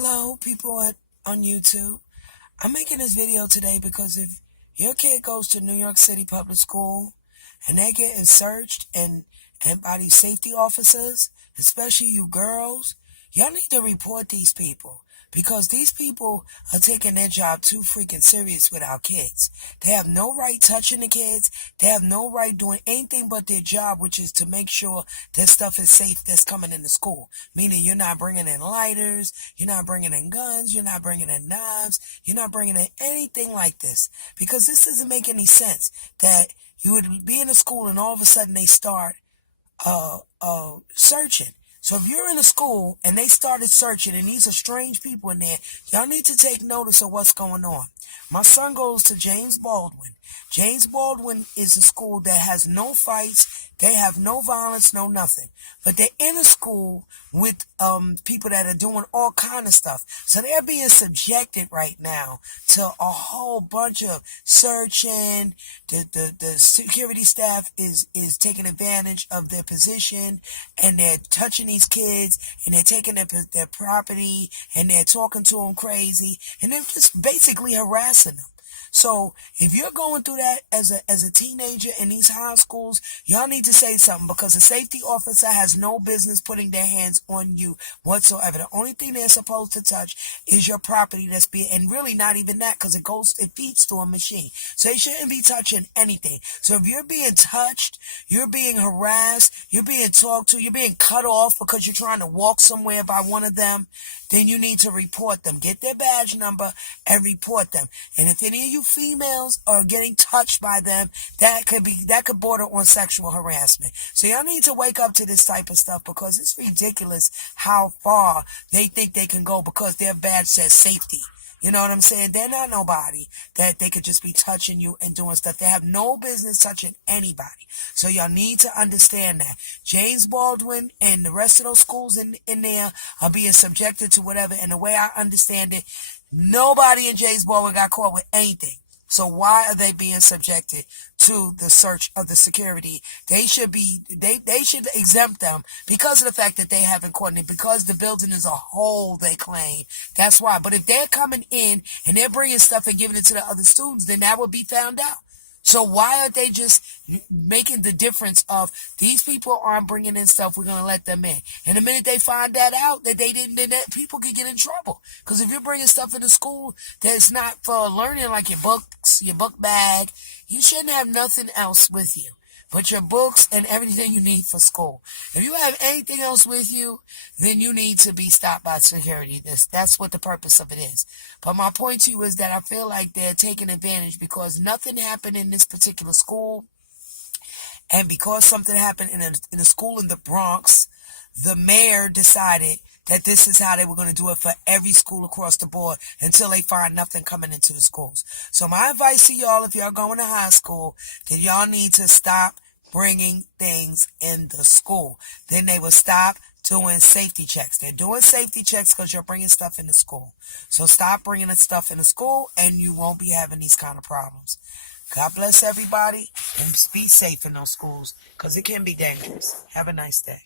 Hello, people on YouTube. I'm making this video today because if your kid goes to New York City public school and they're getting searched and by these safety officers, especially you girls, y'all need to report these people because these people are taking their job too freaking serious with our kids. They have no right touching the kids. They have no right doing anything but their job, which is to make sure that stuff is safe that's coming into school. Meaning you're not bringing in lighters, you're not bringing in guns, you're not bringing in knives, you're not bringing in anything like this. Because this doesn't make any sense that you would be in a school and all of a sudden they start searching. So if you're in a school and they started searching and these are strange people in there, y'all need to take notice of what's going on. My son goes to James Baldwin. James Baldwin is a school that has no fights. They have no violence, no nothing. But they're in a school with people that are doing all kind of stuff. So they're being subjected right now to a whole bunch of searching. The security staff is taking advantage of their position, and they're touching these kids, and they're taking their property, and they're talking to them crazy, and they're just basically harassing them. So if you're going through that as a teenager in these high schools, y'all need to say something, because a safety officer has no business putting their hands on you whatsoever. The only thing they're supposed to touch is your property that's being, and really not even that, because it feeds to a machine. So they shouldn't be touching anything. So if you're being touched, you're being harassed, you're being talked to, you're being cut off because you're trying to walk somewhere by one of them, then you need to report them. Get their badge number and report them. And if any of you females are getting touched by them, that could border on sexual harassment. So y'all need to wake up to this type of stuff, because it's ridiculous how far they think they can go because their badge says safety. You know what I'm saying? They're not nobody that they could just be touching you and doing stuff. They have no business touching anybody. So y'all need to understand that. James Baldwin and the rest of those schools in there are being subjected to whatever. And the way I understand it, nobody in James Baldwin got caught with anything. So why are they being subjected to the search of the security? They should exempt them because of the fact that they haven't caught it, because the building is a whole, they claim. That's why. But if they're coming in and they're bringing stuff and giving it to the other students, then that would be found out. So why are they just making the difference of these people aren't bringing in stuff, we're going to let them in? And the minute they find that out, that they didn't, then that people could get in trouble. Because if you're bringing stuff into school that's not for learning, like your books, your book bag, you shouldn't have nothing else with you but your books and everything you need for school. If you have anything else with you, then you need to be stopped by security. That's what the purpose of it is. But my point to you is that I feel like they're taking advantage because nothing happened in this particular school. And because something happened in a school in the Bronx, the mayor decided that this is how they were going to do it for every school across the board until they find nothing coming into the schools. So my advice to y'all, if y'all going to high school, then y'all need to stop bringing things in the school. Then they will stop doing safety checks. They're doing safety checks because you're bringing stuff into school. So stop bringing the stuff into school and you won't be having these kind of problems. God bless everybody and be safe in those schools because it can be dangerous. Have a nice day.